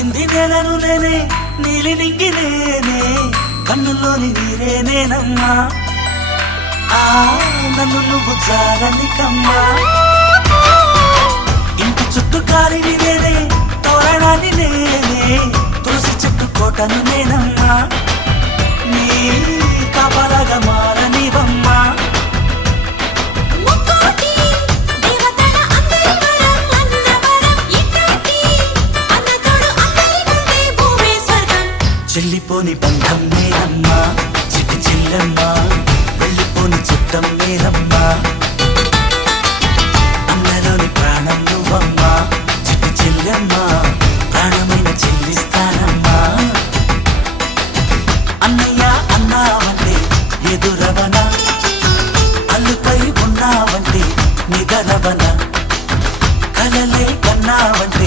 తాకింది నేలను నేనే నీలి నింగి నేనే కన్నుల్లోని నీరే నేనమ్మా నన్ను నువ్వు జాలని కమ్మా ఇంటి చుట్టూ కాలిని నేనే తోరణాన్ని నేనే తులసి చెట్టు కోటను నేనమ్మా నీ కాపలాగా మారనివమ్మా చెల్లిపోని బంధం నేనమ్మా చిట్టి చెల్లెమ్మా వెళ్ళిపోని చుట్టం నేనమ్మా అన్నలోని ప్రాణం నువ్వమ్మా చిట్టి చెల్లెమ్మా ప్రాణమైన చెల్లిస్తానమ్మా అన్నయ్య అన్నావంటే ఎదురవనా అల్లుపై ఉన్నావంటే నిదరవనా కలలే కన్నావంటే